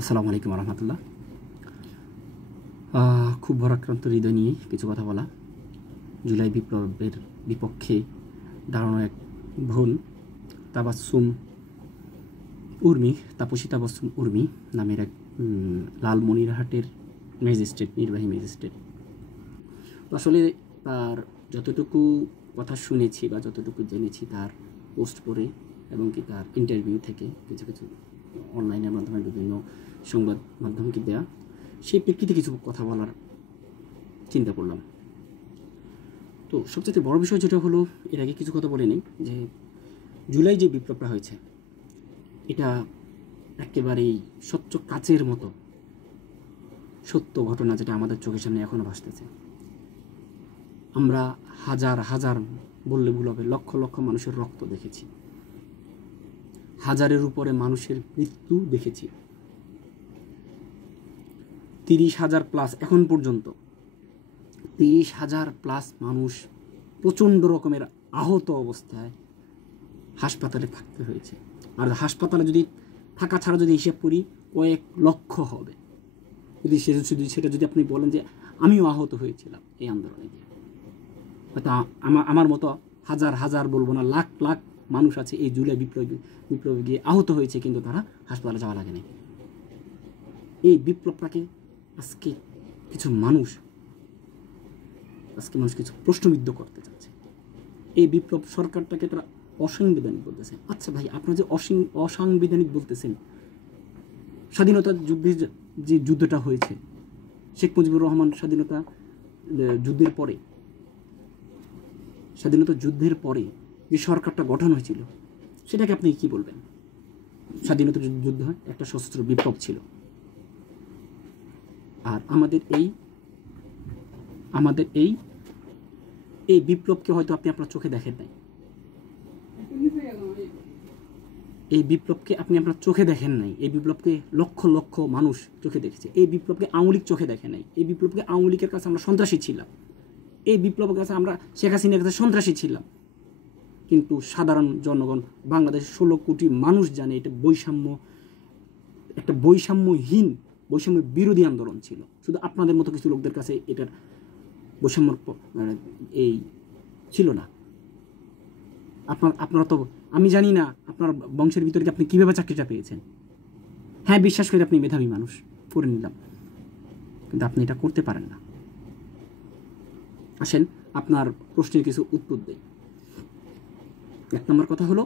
আসসালামু আলাইকুম রহমতুল্লাহ। খুব ভারাক্রান্ত হৃদয় নিয়ে কিছু কথা বলা। জুলাই বিপ্লবের বিপক্ষে দাঁড়ানো এক বোন তাবাসসুম উর্মি, তাপসী তাবাসসুম উর্মি নামের এক লালমনিরহাটের ম্যাজিস্ট্রেট, নির্বাহী ম্যাজিস্ট্রেট। আসলে তার যতটুকু কথা শুনেছি বা যতটুকু জেনেছি তার পোস্ট করে এবং কি তার ইন্টারভিউ থেকে কিছু কিছু অনলাইনের মাধ্যমে বিভিন্ন সংবাদ মাধ্যমকে দেয়া, সেই প্রেক্ষিতে কিছু কথা বলার চিন্তা করলাম। তো সবচেয়ে বড় বিষয় যেটা হলো, এর আগে কিছু কথা বলে নিই যে জুলাই যে বিপ্লবটা হয়েছে এটা একেবারেই স্বচ্ছ কাচের মতো সত্য ঘটনা, যেটা আমাদের চোখের সামনে এখনও ভাসতেছে। আমরা হাজার হাজার বললে ভুল হবে, লক্ষ লক্ষ মানুষের রক্ত দেখেছি, হাজারের উপরে মানুষের মৃত্যু দেখেছি, 30,000 প্লাস এখন পর্যন্ত 30,000 প্লাস মানুষ প্রচণ্ড রকমের আহত অবস্থায় হাসপাতালে থাকতে হয়েছে। আর হাসপাতালে যদি থাকা ছাড়া যদি হিসাব করি কয়েক লক্ষ হবে। সেটা যদি আপনি বলেন যে আমিও আহত হয়েছিলাম এই আন্দোলনে গিয়ে, হয়তো আমার মতো হাজার হাজার বলবো না, লাখ লাখ মানুষ আছে এই জুলাই বিপ্লবে গিয়ে আহত হয়েছে, কিন্তু তারা হাসপাতালে যাওয়া লাগেনি। এই বিপ্লবটাকে আজকে মানুষ কিছু প্রশ্নবিদ্ধ করতে চাচ্ছে। এই বিপ্লব সরকারটাকে তারা অসাংবিধানিক বলতেছে। আচ্ছা ভাই, আপনারা যে অসাংবিধানিক বলতেছেন, স্বাধীনতা যুদ্ধের যে যুদ্ধটা হয়েছে, শেখ মুজিবুর রহমান স্বাধীনতা যুদ্ধের পরে যে সরকারটা গঠন হয়েছিল, সেটাকে আপনি কি বলবেন? স্বাধীনতা যুদ্ধ একটা সশস্ত্র বিপ্লব ছিল। আর আমাদের এই বিপ্লবকে হয়তো আপনি আপনার চোখে দেখেন নাই। এই বিপ্লবকে আপনি আপনার চোখে দেখেন নাই। এই বিপ্লবকে লক্ষ লক্ষ মানুষ চোখে দেখেছে। এই বিপ্লবকে আওয়ামী লীগ চোখে দেখে নাই। এই বিপ্লবকে আওয়ামী লীগের কাছে আমরা সন্ত্রাসী ছিলাম। এই বিপ্লবের কাছে আমরা শেখ হাসিনার কাছে সন্ত্রাসী ছিলাম। কিন্তু সাধারণ জনগণ, বাংলাদেশের 16 কোটি মানুষ জানে এটা একটা বৈষম্য বিরোধী আন্দোলন ছিল। শুধু আপনাদের মতো কিছু লোকদের কাছে এটার বৈষম্য এই ছিল না। আপনারা তো, আমি জানি না আপনার বংশের ভিতরে আপনি কীভাবে চাকরিটা পেয়েছেন। হ্যাঁ, বিশ্বাস করে আপনি মেধাবী মানুষ, করে নিলাম, কিন্তু আপনি এটা করতে পারেন না। আসেন আপনার প্রশ্নের কিছু উত্তর দেই। 1 নম্বর কথা হলো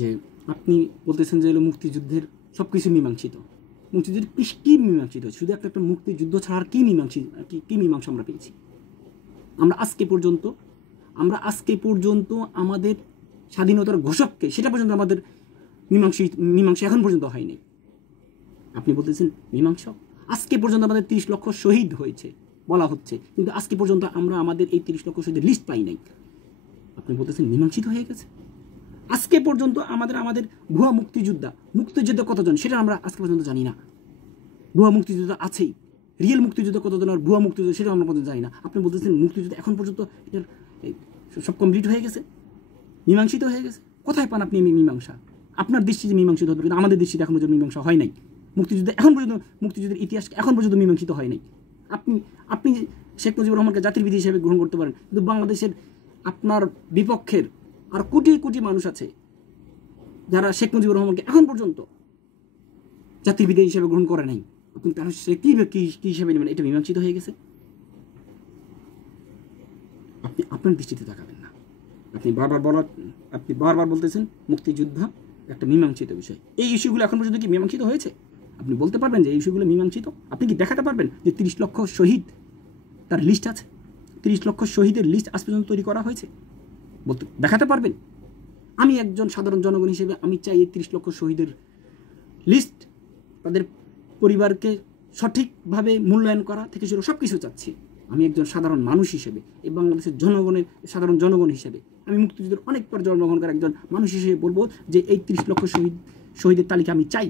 যে আপনি বলতেছেন যে মুক্তিযুদ্ধের সব কিছু মীমাংসিত। মুক্তিযুদ্ধের কী মীমাংসিত? শুধু একটা মুক্তিযুদ্ধ ছাড়া আর কী মীমাংসা আমরা পেয়েছি? আমরা আজকে পর্যন্ত আমাদের স্বাধীনতার ঘোষককে, সেটা পর্যন্ত আমাদের মীমাংসা এখন পর্যন্ত হয়নি। আপনি বলতেছেন মীমাংসা? আজকে পর্যন্ত আমাদের 30 লক্ষ শহীদ হয়েছে বলা হচ্ছে, কিন্তু আজকে পর্যন্ত আমরা আমাদের এই 30 লক্ষ শহীদের লিস্ট পাই নাই। আপনি বলতেছেন মীমাংসিত হয়ে গেছে? আজকে পর্যন্ত আমাদের ভুয়া মুক্তিযোদ্ধা কতজন সেটা আমরা আজকে পর্যন্ত জানি না। ভুয়া মুক্তিযোদ্ধা আছেই, রিয়েল মুক্তিযোদ্ধা কতজন আর ভুয়া মুক্তিযোদ্ধা সেটা আমরা পর্যন্ত জানি না। আপনি বলতেছেন মুক্তিযুদ্ধ এখন পর্যন্ত এটার সব কমপ্লিট হয়ে গেছে, মীমাংসিত হয়ে গেছে। কোথায় পান আপনি মীমাংসা? আপনার দৃষ্টিতে মীমাংসিত হতে পারে, কিন্তু আমাদের দৃষ্টিতে এখন পর্যন্ত মীমাংসা হয় নাই। মুক্তিযুদ্ধের ইতিহাস এখন পর্যন্ত মীমাংসিত হয় নাই। আপনি শেখ মুজিবুর রহমানকে জাতির বিধি হিসেবে গ্রহণ করতে পারেন, কিন্তু বাংলাদেশের আপনার বিপক্ষের আর কোটি কোটি মানুষ আছে যারা শেখ মুজিবুর রহমানকে এখন পর্যন্ত জাতির বিধি হিসেবে গ্রহণ করে নাই। আপনি তারা সে কী হিসেবে নেবেন? এটা মীমাংসিত হয়ে গেছে? আপনি আপনার দৃষ্টিতে তাকাবেন না। আপনি বারবার বলতেছেন মুক্তিযুদ্ধ একটা মীমাংসিত বিষয়। এই ইস্যুগুলো এখন পর্যন্ত কি মীমাংসিত হয়েছে? আপনি বলতে পারবেন যে এই ইস্যুগুলো মীমাংসিত? আপনি কি দেখাতে পারবেন যে 30 লক্ষ শহীদ তার লিস্ট আছে? 30 লক্ষ শহীদের লিস্ট আজ পর্যন্ত তৈরি করা হয়েছে? দেখাতে পারবেন? আমি একজন সাধারণ জনগণ হিসেবে আমি চাই এই 30 লক্ষ শহীদের লিস্ট, তাদের পরিবারকে সঠিকভাবে মূল্যায়ন করা থেকে শুরু সব কিছু চাচ্ছি। আমি একজন সাধারণ মানুষ হিসেবে, এই বাংলাদেশের সাধারণ জনগণ হিসেবে, আমি মুক্তিযুদ্ধের অনেক পর জন্মগ্রহণ করা একজন মানুষ হিসেবে বলবো যে এই 30 লক্ষ শহীদের তালিকা আমি চাই।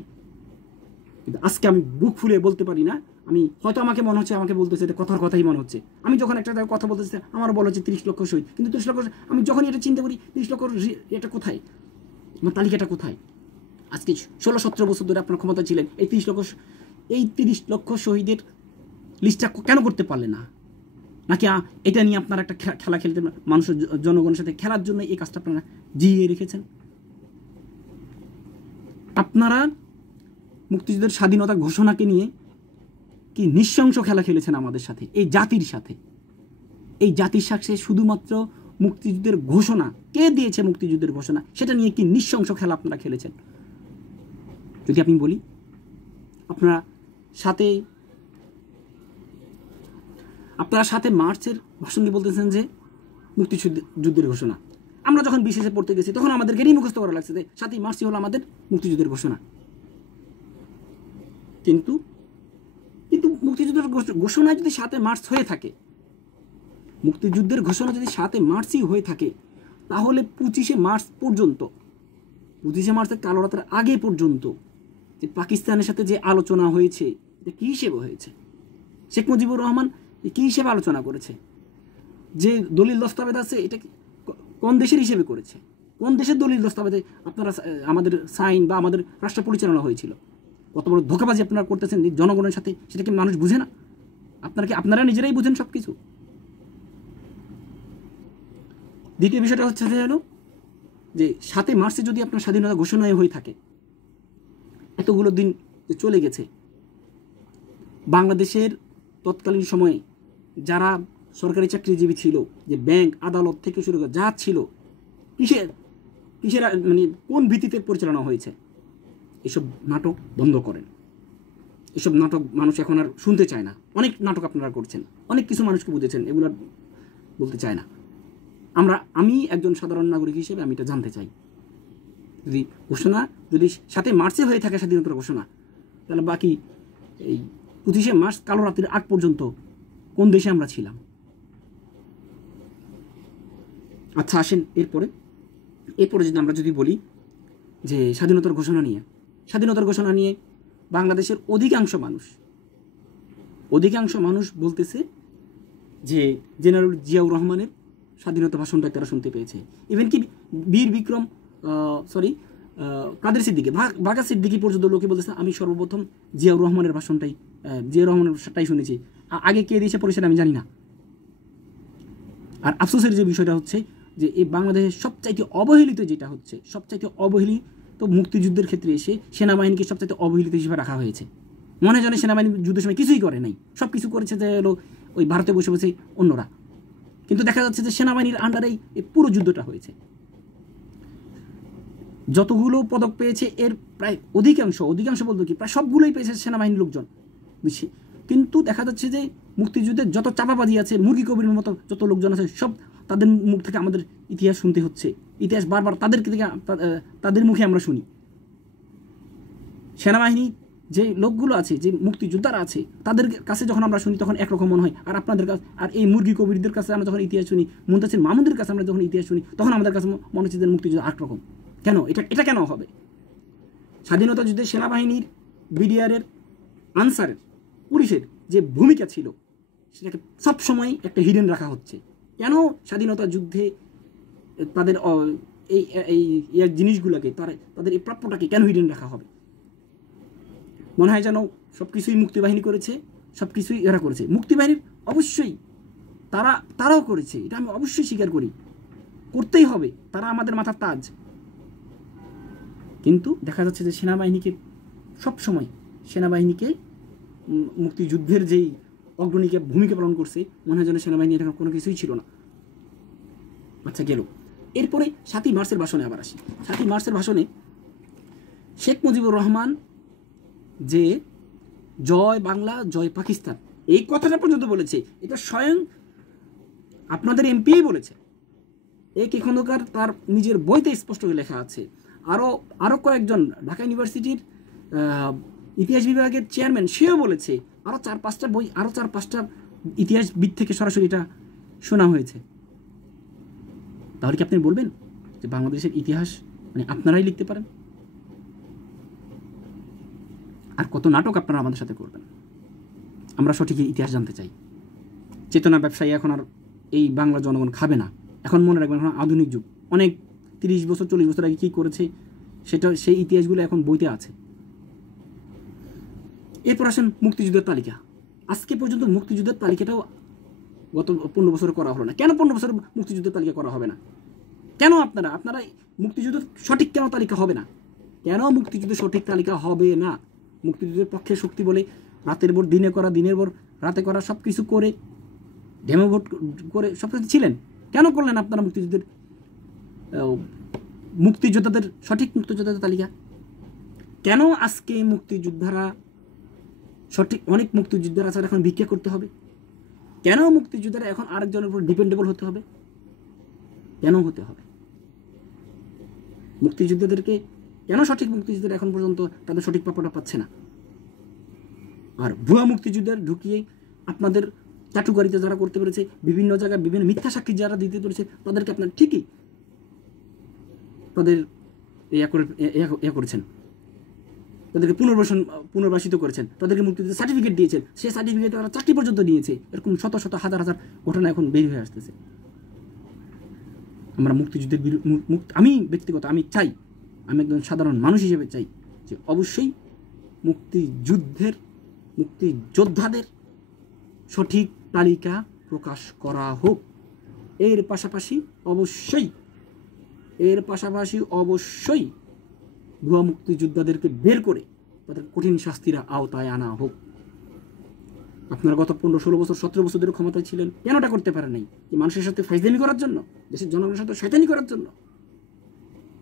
কিন্তু আজকে আমি বুক ফুলে বলতে পারি না। হয়তো আমাকে মনে হচ্ছে, আমাকে বলতেছে এটা কথাই মনে হচ্ছে। আমি যখন একটা কথা বলতেছি আমার বলা হচ্ছে 30 লক্ষ শহীদ, কিন্তু 30 লক্ষ আমি যখনই এটা চিন্তা করি 30 লক্ষ এটা কোথায়, আমার তালিকাটা কোথায়? আজকে 16-17 বছর ধরে আপনার ক্ষমতা ছিলেন, এই 30 লক্ষ শহীদের লিস্টটা কেন করতে পারলেন না? নাকি এটা নিয়ে আপনারা একটা খেলা খেলতে, মানুষের জনগণের সাথে খেলার জন্য এই কাজটা আপনারা জিইয়ে রেখেছেন? আপনারা মুক্তিযুদ্ধের স্বাধীনতা ঘোষণাকে নিয়ে কি নৃশংস খেলা খেলেছেন আমাদের সাথে, এই জাতির সাথে। এই জাতির সাথে শুধুমাত্র মুক্তিযুদ্ধের ঘোষণা, কে দিয়েছে মুক্তিযুদ্ধের ঘোষণা, সেটা নিয়ে কি নৃশংস খেলা আপনারা খেলেছেন। যদি আমি বলি, আপনারা সাথে মার্চের ভাষণে বলতেছেন যে মুক্তিযুদ্ধের ঘোষণা। আমরা যখন বিশেষে পড়তে গেছি তখন আমাদেরকে মুখস্থ করা লাগছে যে 7ই মার্চই হলো আমাদের মুক্তিযুদ্ধের ঘোষণা। কিন্তু মুক্তিযুদ্ধের ঘোষণা যদি 7 মার্চ হয়ে থাকে, মুক্তিযুদ্ধের ঘোষণা যদি 7 মার্চই হয়ে থাকে, তাহলে 25 মার্চ পর্যন্ত, 25 মার্চের কালো রাতের আগে পর্যন্ত যে পাকিস্তানের সাথে যে আলোচনা হয়েছে, এটা কী হিসেবে হয়েছে? শেখ মুজিবুর রহমান কী হিসেবে আলোচনা করেছে? যে দলিল দস্তাবেজ আছে, এটা কোন দেশের হিসেবে করেছে? কোন দেশের দলিল দস্তাবেজে আপনারা আমাদের সাইন বা আমাদের রাষ্ট্র পরিচালনা হয়েছিল? কত বড় ধোঁকাবাজি আপনারা করতেছেন জনগণের সাথে, সেটা কি মানুষ বুঝে না? আপনারা নিজেরাই বুঝেন সব কিছু। দ্বিতীয় বিষয়টা হচ্ছে যে 7 মার্চে যদি আপনার স্বাধীনতা ঘোষণায় হয়ে থাকে, এতগুলো দিন চলে গেছে, বাংলাদেশের তৎকালীন সময়ে যারা সরকারি চাকরিজীবী ছিল, যে ব্যাংক আদালত থেকে শুরু করে যা ছিল, কিসের মানে কোন ভিত্তিতে পরিচালনা হয়েছে? এসব নাটক বন্ধ করেন। এসব নাটক মানুষ এখন আর শুনতে চায় না। অনেক নাটক আপনারা করছেন, অনেক কিছু মানুষকে বুঝেছেন, এগুলো বলতে চায় না। আমি একজন সাধারণ নাগরিক হিসেবে আমি এটা জানতে চাই, যদি 7 মার্চে হয়ে থাকে স্বাধীনতার ঘোষণা, তাহলে বাকি এই 25 মার্চ কালো রাতের আগ পর্যন্ত কোন দেশে আমরা ছিলাম? আচ্ছা, আসেন এরপরে যদি আমরা বলি যে স্বাধীনতার ঘোষণা নিয়ে বাংলাদেশের অধিকাংশ মানুষ বলতেছে যে জেনারেল জিয়াউর রহমানের স্বাধীনতা ভাষণটা তারা শুনতে পেয়েছে। ইভেন কি কাদের সিদ্দিকী, বাঘা সিদ্দিকী পর্যন্ত লোকে বলতেছে আমি সর্বপ্রথম জিয়াউর রহমানেরটাই শুনেছি, আগে কে দিয়েছে পরিচয় আমি জানি না। আর আফসোসের যে বিষয়টা হচ্ছে যে এই বাংলাদেশের সবচাইতে অবহেলিত মুক্তিযুদ্ধের ক্ষেত্রে এসে সেনাবাহিনীকে সবচাইতে অবহেলিত হিসেবে রাখা হয়েছে। মনে হয় সেনাবাহিনী যুদ্ধের সময় কিছুই করে নাই, সব কিছু করেছে যে ওই ভারতে বসে বসে অন্যরা। কিন্তু দেখা যাচ্ছে যে সেনাবাহিনীর আন্ডারেই এই পুরো যুদ্ধটা হয়েছে। যতগুলো পদক পেয়েছে এর প্রায় অধিকাংশ বলতে কি প্রায় সবগুলোই পেয়েছে সেনাবাহিনীর লোকজন বেশি। কিন্তু দেখা যাচ্ছে যে মুক্তিযুদ্ধের যত চাপাবাজি আছে, মুরগি কবিরের মতো যত লোকজন আছে, সব তাদের মুখ থেকে আমাদের ইতিহাস শুনতে হচ্ছে। ইতিহাস বারবার তাদের মুখে আমরা শুনি। সেনাবাহিনী যে লোকগুলো আছে, যে মুক্তিযোদ্ধারা আছে, তাদের কাছে যখন আমরা শুনি তখন একরকম মনে হয়, আর আপনাদের কাছে, আর এই মুরগি কবিরদের কাছে আমরা যখন ইতিহাস শুনি, মুনতাসির মামুনের কাছে আমরা যখন ইতিহাস শুনি, তখন আমাদের কাছে মনে হচ্ছে যে মুক্তিযুদ্ধ একরকম। কেন এটা কেন হবে? স্বাধীনতা যুদ্ধে সেনাবাহিনীর, বিডিআরের, আনসারের, পুলিশের যে ভূমিকা ছিল, সেটাকে সবসময় একটা হিডেন রাখা হচ্ছে। কেন স্বাধীনতা যুদ্ধে তাদের এই জিনিসগুলোকে, তাদের এই প্রাপ্যটাকে কেন হিডেন রাখা হবে? মনে হয় যেন সব কিছুই মুক্তিবাহিনী করেছে, সব কিছুই এরা করেছে। মুক্তিবাহিনীর অবশ্যই তারাও করেছে, এটা আমি অবশ্যই স্বীকার করি, করতেই হবে, তারা আমাদের মাথার তাজ। কিন্তু দেখা যাচ্ছে যে সেনাবাহিনীকে মুক্তিযুদ্ধের যেই অগ্রণীকে ভূমিকা পালন করছে, মনে হয় যেন সেনাবাহিনী এটা কোনো কিছুই ছিল না। আচ্ছা, গেল। এরপরে 7ই মার্চের ভাষণে আবার আসি। 7ই মার্চের ভাষণে শেখ মুজিবুর রহমান যে জয় বাংলা জয় পাকিস্তান এই কথাটা পর্যন্ত বলেছে, এটা স্বয়ং আপনাদের এমপিই বলেছে। কে খন্দকার তার নিজের বইতে স্পষ্ট লেখা আছে। আরও কয়েকজন ঢাকা ইউনিভার্সিটির ইতিহাস বিভাগের চেয়ারম্যান, সেও বলেছে। আরও 4-5টা ইতিহাসবিদ থেকে সরাসরি এটা শোনা হয়েছে। তাহলে কি আপনি বলবেন যে বাংলাদেশের ইতিহাস মানে আপনারাই লিখতে পারেন? আর কত নাটক আপনারা আমাদের সাথে করবেন? আমরা সঠিক ইতিহাস জানতে চাই। চেতনা ব্যবসায়ী এখন আর এই বাংলা জনগণ খাবে না। এখন মনে রাখবেন, এখন আধুনিক যুগ। অনেক 30 বছর 40 বছর আগে কী করেছে সেই ইতিহাসগুলো এখন বইতে আছে। এরপর আসেন মুক্তিযুদ্ধের তালিকা। আজকে পর্যন্ত মুক্তিযুদ্ধের তালিকাটাও গত 15 বছর করা হলো না। কেন 15 বছর মুক্তিযুদ্ধের তালিকা করা হবে না? কেন আপনারা মুক্তিযুদ্ধের সঠিক কেন তালিকা হবে না? কেন মুক্তিযুদ্ধের সঠিক তালিকা হবে না? মুক্তিযুদ্ধের পক্ষে শক্তি বলে রাতের ভোর দিনে করা, দিনের ভোর রাতে করা, সব কিছু করে ডেমো ভোট করে সব কিছু ছিলেন। কেন করলেন আপনারা মুক্তিযোদ্ধাদের সঠিক মুক্তিযোদ্ধাদের তালিকা? কেন আজকে মুক্তিযোদ্ধারা সঠিক, অনেক মুক্তিযোদ্ধারা আছে এখন ভিক্ষা করতে হবে? কেন মুক্তিযোদ্ধারা এখন আরেকজনের উপর ডিপেন্ডেবল হতে হবে? কেন হতে হবে? মুক্তিযোদ্ধাদেরকে কেন সঠিক মুক্তিযুদ্ধের এখন পর্যন্ত তাদের সঠিক প্রাপ্যটা পাচ্ছে না? আর ভুয়া মুক্তিযুদ্ধের ঢুকিয়ে আপনাদের চাটুকারিতা যারা করতে পেরেছে, বিভিন্ন জায়গায় বিভিন্ন মিথ্যা সাক্ষী যারা দিতে পেরেছে, তাদেরকে আপনার ঠিকই তাদের করেছেন, তাদেরকে পুনর্বাসিত করেছেন, তাদেরকে মুক্তিযুদ্ধের সার্টিফিকেট দিয়েছেন, সেই সার্টিফিকেট তারা চাকরি পর্যন্ত নিয়েছে। এরকম শত শত হাজার হাজার ঘটনা এখন বের হয়ে আসতেছে। আমরা মুক্তিযুদ্ধের আমি ব্যক্তিগত আমি একজন সাধারণ মানুষ হিসেবে চাই যে অবশ্যই মুক্তিযোদ্ধাদের সঠিক তালিকা প্রকাশ করা হোক। এর পাশাপাশি অবশ্যই ভুয়া মুক্তিযোদ্ধাদেরকে বের করে তাদের কঠিন শাস্তির আওতায় আনা হোক। আপনারা গত 15-16 বছর 17 বছর ধরে ক্ষমতায় ছিলেন, কেন এটা করতে পারেন নাই? যে মানুষের সাথে ফাইজলামি করার জন্য, দেশের জনগণের সাথে শয়তানি করার জন্য?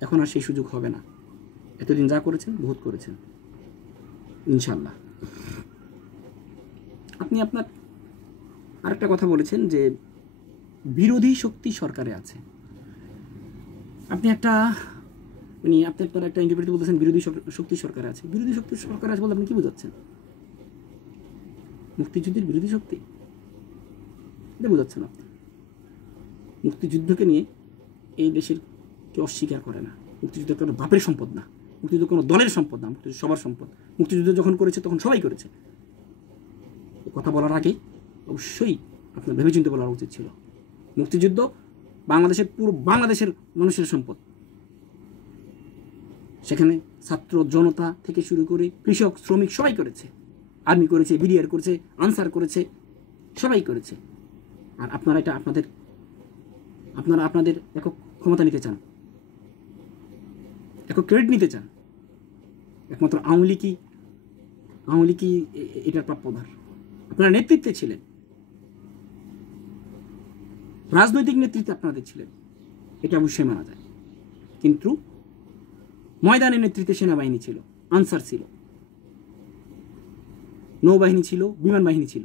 এখন আর সেই সুযোগ হবে না। এতদিন যা করেছেন বহুত করেছেন, ইনশাল্লাহ। আপনি আপনার আরেকটা কথা বলেছেন যে বিরোধী শক্তি সরকারে আছে। আপনি একটা ইন্টারপ্রেট বলতেছেন বিরোধী শক্তি সরকারে আছে। বিরোধী শক্তি সরকার আছে বলতে আপনি কি বোঝাচ্ছেন? মুক্তিযুদ্ধের বিরোধী শক্তি এটা বোঝাচ্ছেন আপনি। মুক্তিযুদ্ধকে নিয়ে এই দেশের কেউ অস্বীকার করে না। মুক্তিযুদ্ধ কোনো বাপের সম্পদ না, মুক্তিযুদ্ধ কোনো দলের সম্পদ না, মুক্তিযুদ্ধ সবার সম্পদ। মুক্তিযুদ্ধ যখন করেছে তখন সবাই করেছে। কথা বলার আগে অবশ্যই আপনার ভেবেচিন্তে বলা উচিত ছিল। মুক্তিযুদ্ধ পুরো বাংলাদেশের মানুষের সম্পদ। সেখানে ছাত্র জনতা থেকে শুরু করে কৃষক শ্রমিক সবাই করেছে, আর্মি করেছে, বিডিআর করেছে, আনসার করেছে, সবাই করেছে। আর আপনারা এটা আপনাদের একক ক্ষমতা নিতে চান, একক ক্রেডিট নিতে চান। একমাত্র আওয়ামী লীগই এটার প্রাপ্যভার। আপনারা নেতৃত্বে ছিলেন, রাজনৈতিক নেতৃত্বে আপনাদের ছিলেন, এটা অবশ্যই মানা যায়। কিন্তু ময়দানের নেতৃত্বে সেনাবাহিনী ছিল, আনসার ছিল, নৌবাহিনী ছিল, বিমান বাহিনী ছিল।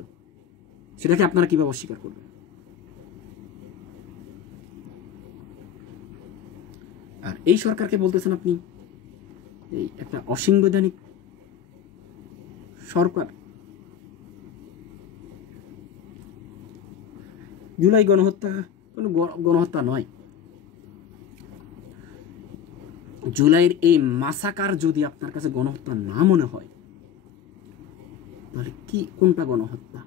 সেটাকে আপনারা কিভাবে অস্বীকার করবেন? আর এই সরকারকে বলতেছেন আপনি এই একটা অসাংবিধানিক সরকার। জুলাই গণহত্যা কোনো গণহত্যা নয়। জুলাইয়ের এই মাসাকার যদি আপনার কাছে গণহত্যা না মনে হয়, তাহলে কোনটা গণহত্যা?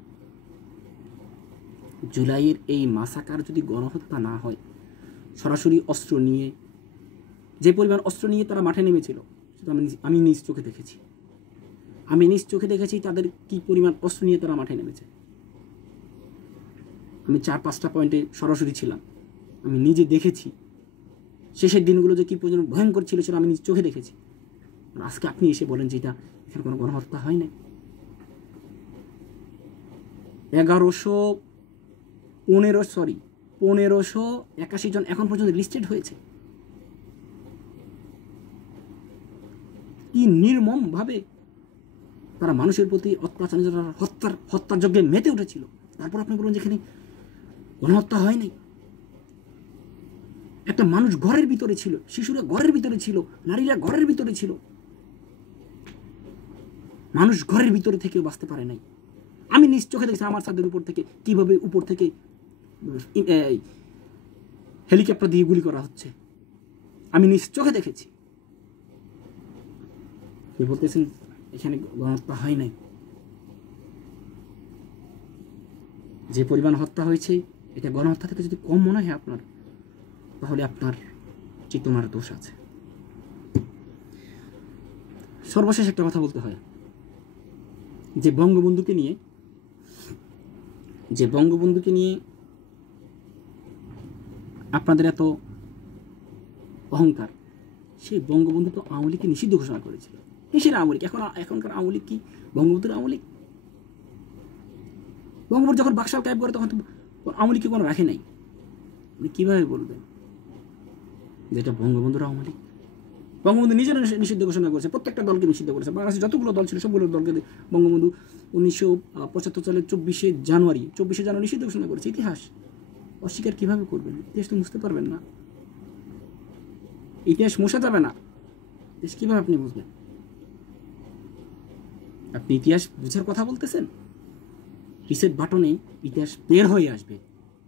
জুলাইয়ের এই মাসাকার যদি গণহত্যা না হয়, সরাসরি অস্ত্র নিয়ে, যে পরিমাণ অস্ত্র নিয়ে তারা মাঠে নেমেছিল সেটা আমি নিজ চোখে দেখেছি। তাদের কি পরিমাণ অস্ত্র নিয়ে তারা মাঠে নেমেছে। আমি 4-5টা পয়েন্টে সরাসরি ছিলাম, আমি নিজে দেখেছি। শেষের দিনগুলো যে কি পর্যন্ত ভয়ঙ্কর ছিল সেটা আমি নিজ চোখে দেখেছি। আজকে আপনি এসে বলেন যে এখানে কোনো গণহত্যা হয় নাই। 1581 জন এখন পর্যন্ত লিস্টেড হয়েছে। কি নির্মম ভাবে তারা মানুষের প্রতি অত্যাচার, হত্যার যজ্ঞে মেতে উঠেছিল। তারপর আপনি বলুন যেখানে গণহত্যা হয় নাই। একটা মানুষ ঘরের ভিতরে ছিল, শিশুরা ঘরের ভিতরে ছিল, নারীরা ঘরের ভিতরে ছিল। মানুষ ঘরের ভিতরে থেকেও বাঁচতে পারে নাই। আমি নিজ চোখে দেখেছি আমার ছাদের উপর থেকে কিভাবে উপর থেকে হেলিকপ্টার দিয়ে গুলি করা হচ্ছে। আমি নিজ চোখে দেখেছি। বলতেছেন এখানে গণহত্যা হয় নাই। যে পরিমাণ হত্যা হয়েছে এটা গণহত্যা থেকে যদি কম মনে হয় আপনার, তাহলে আপনার চেতনার দোষ আছে। সর্বশেষ একটা কথা বলতে হয়, যে বঙ্গবন্ধুকে নিয়ে আপনাদের এত অহংকার, সেই বঙ্গবন্ধু তো আওয়ামী লীগকে নিষিদ্ধ ঘোষণা করেছিল। কিসের আওয়ামী লীগ? এখনকার আওয়ামী লীগ কি বঙ্গবন্ধুর আওয়ামী লীগ? বঙ্গবন্ধু যখন বাকশাল টাইপ করে তখন তো আওয়ামী লীগকে কোনো রাখে নাই। আপনি কীভাবে বলবেন যেটা বঙ্গবন্ধুর আওয়ামী লীগ? বঙ্গবন্ধু নিজেরা নিষিদ্ধ ঘোষণা করেছে, প্রত্যেকটা দলকে নিষিদ্ধ করেছে। বাংলাদেশে যতগুলো দল ছিল সবগুলো দলকে বঙ্গবন্ধু 1975 সালের 24শে জানুয়ারি নিষিদ্ধ ঘোষণা করেছে। ইতিহাস অস্বীকার কীভাবে করবেন? ইতিহাস তো বুঝতে পারবেন না, ইতিহাস মোছা যাবে না। ইতিহাস কীভাবে আপনি বুঝবেন? আপনি ইতিহাস বুঝার কথা বলতেছেন, রিসেট বাটনে ইতিহাস বের হয়ে আসবে,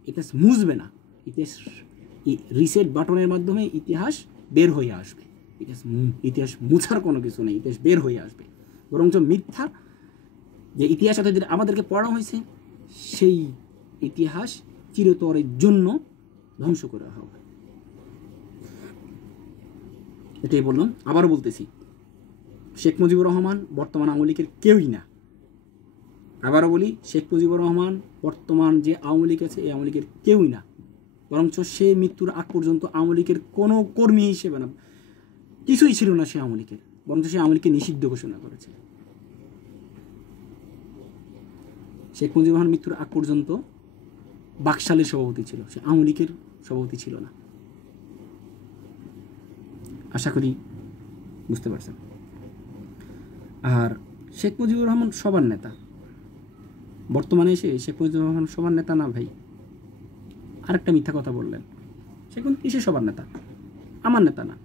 ইতিহাস মুছবে না। ইতিহাস রিসেট বাটনের মাধ্যমে ইতিহাস বের হয়ে আসবে। ইতিহাস মুছার কোনো কিছু নেই, ইতিহাস বের হয়ে আসবে। বরঞ্চ মিথ্যা যে ইতিহাস আমাদেরকে পড়ানো হয়েছে, সেই ইতিহাস চিরতরের জন্য ধ্বংস করা হবে। এটাই বললাম, আবারও বলতেছি, শেখ মুজিবুর রহমান বর্তমান আওয়ামী লীগের কেউই না। আবারও বলি, শেখ মুজিবুর রহমান বর্তমান যে আওয়ামী লীগ আছে এই আওয়ামী লীগের কেউই না। বরঞ্চ সে মৃত্যুর আগ পর্যন্ত আওয়ামী লীগের কোনো কর্মী হিসেবে না, কিছুই ছিল না সে আওয়ামী লীগের, বরঞ্চ সে আওয়ামী লীগকে নিষিদ্ধ ঘোষণা করেছে। শেখ মুজিবুর রহমান মৃত্যুর আগ পর্যন্ত বাকশালের সভাপতি ছিল, সে আওয়ামী লীগের সভাপতি ছিল না। আশা করি বুঝতে পারছেন। আর শেখ মুজিবুর রহমান সবার নেতা, বর্তমানে এসে শেখ মুজিবুর রহমান সবার নেতা না ভাই। আরেকটা মিথ্যা কথা বললেন, সে কোন কিসের সবার নেতা? আমার নেতা না,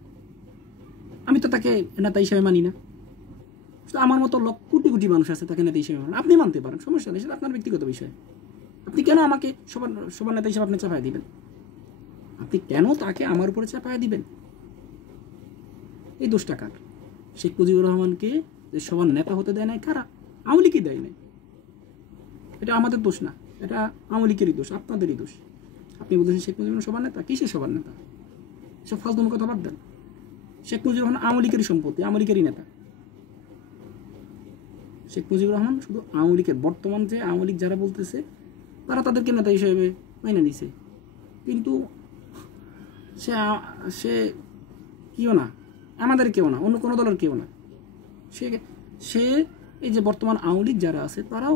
আমি তো তাকে নেতা হিসেবে মানি না। আমার মতো কোটি কোটি মানুষ আছে তাকে নেতা হিসেবে মানেন, আপনি মানতে পারেন, সমস্যা নেই, সেটা আপনার ব্যক্তিগত বিষয়। আপনি কেন আমাকে সবার নেতা হিসেবে আপনি চাপায় দিবেন? আপনি কেন তাকে আমার উপরে চাপায় দিবেন? এই দোষটা কার? শেখ মুজিবুর রহমানকে সবার নেতা হতে দেয় নাই কারা? আওয়ামী লীগই দেয় নাই। এটা আমাদের দোষ না, এটা আওয়ামী লীগেরই দোষ, আপনাদেরই দোষ। আপনি বলছেন শেখ মুজিবুর সবার নেতা, কিসের সবার নেতা? সব ফালতুম কথা বাদ দেন। শেখ মুজিবুর রহমান আওয়ামী লীগেরই সম্পত্তি, আওয়ামী লীগেরই নেতা। শেখ মুজিবুর রহমান শুধু আওয়ামী লীগের, বর্তমান যে আওয়ামী লীগ যারা বলতেছে তারা তাদেরকে নেতা হিসেবে মেনে নিছে, কিন্তু সে কেউ না, আমাদের কেউ না, অন্য কোনো দলের কেউ না। সে এই যে বর্তমান আওয়ামী লীগ যারা আছে তারাও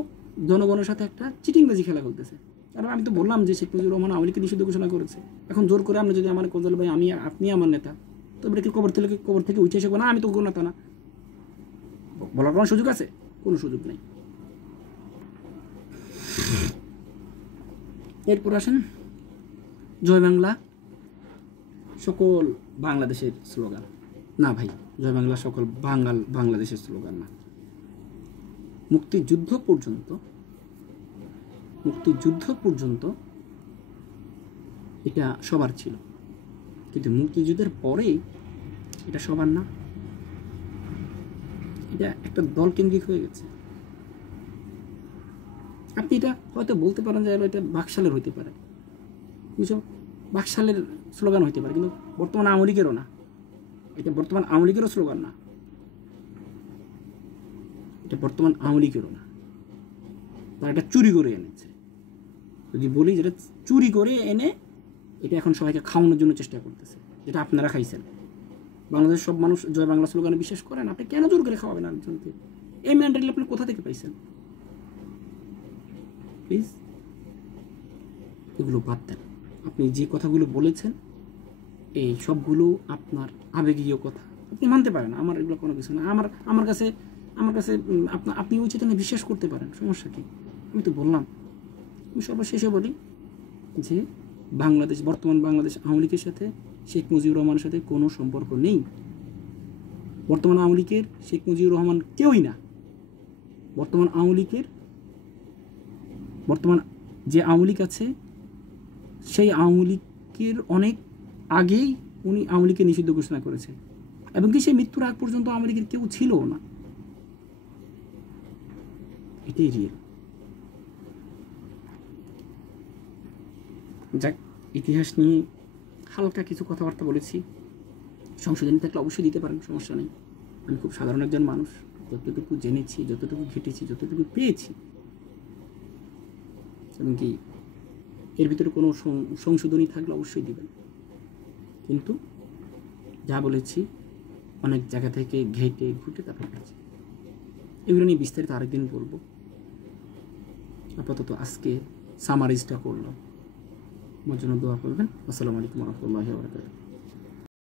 জনগণের সাথে একটা চিটিংবাজি খেলা খেলতেছে। কারণ আমি তো বললাম যে শেখ মুজিবুর রহমান আওয়ামী লীগকে নিষিদ্ধ ঘোষণা করেছে। এখন জোর করে আপনি যদি আমার কোজাল ভাই আপনি আমার নেতা, তো এটা কি কবর থেকে উঠে এসে না আমি তো কোনো নেতা না বলার কোনো সুযোগ আছে? কোনো সুযোগ নেই। এরপর আসেন, জয় বাংলা সকল বাংলাদেশের স্লোগান। না ভাই, জয় বাংলা সকল বাংলাদেশের স্লোগান না। মুক্তিযুদ্ধ পর্যন্ত এটা সবার ছিল, কিন্তু মুক্তিযুদ্ধের পরেই এটা সবার না, এটা একটা দল কেন্দ্রিক হয়ে গেছে। আপনি এটা হয়তো বলতে পারেন যে এটা বাকশালের হইতে পারে, বুঝছো, বাকশালের স্লোগান হইতে পারে, কিন্তু বর্তমান আওয়ামী লীগেরও না, এটা বর্তমান আওয়ামী লীগেরও স্লোগান না, এটা বর্তমান আওয়ামী লীগেরও না। তারা এটা চুরি করে এনেছে। যদি বলি যেটা চুরি করে এনে এটা এখন সবাইকে খাওয়ানোর জন্য চেষ্টা করতেছে, যেটা আপনারা খাইছেন। বাংলাদেশের সব মানুষ জয় বাংলা স্লোগানে বিশ্বাস করেন, আপনি কেন জোর করে খাওয়াবেন আরেকজনকে? এই মেন্টালিটি আপনি কোথা থেকে পাইছেন? প্লিজ এগুলো বাদ দেন। আপনি যে কথাগুলো বলেছেন এই সবগুলো আপনার আবেগীয় কথা, আপনি মানতে পারেন, আমার এগুলো কোনো কিছু না। আমার কাছে আপনি ওই চেতনে বিশ্বাস করতে পারেন, সমস্যা কি? আমি তো বললাম। আমি সর্বশেষে বলি যে বর্তমান বাংলাদেশ আওয়ামী লীগের সাথে শেখ মুজিবুর রহমানের সাথে কোনো সম্পর্ক নেই। বর্তমান আওয়ামী লীগের শেখ মুজিবুর রহমান কেউই না। বর্তমান যে আওয়ামী লীগ আছে সেই আওয়ামী লীগের অনেক আগেই উনি আওয়ামী লীগকে নিষিদ্ধ ঘোষণা করেছে, এবং কি সেই মৃত্যুর আগ পর্যন্ত আওয়ামী লীগের কেউ ছিল না। এটাই রিয়েল। যাক, ইতিহাস নিয়ে হালকা কিছু কথাবার্তা বলেছি, সংশোধনী থাকলে অবশ্যই দিতে পারেন, সমস্যা নেই। আমি খুব সাধারণ একজন মানুষ, যতটুকু জেনেছি, যতটুকু ঘেটেছি, যতটুকু পেয়েছি, এবং কি এর ভিতরে কোনো সংশোধনী থাকলে অবশ্যই দিবেন। কিন্তু যা বলেছি অনেক জায়গা থেকে ঘেটে ঘুটে তারপর পেয়েছি। এগুলো নিয়ে বিস্তারিত আরেকদিন বলবো। আপাতত আজকে সামারাইজটা করলাম। আমার জন্য দোয়া করবেন। আসসালামু আলাইকুম ওয়া রাহমাতুল্লাহি ওয়া বারাকাতুহু।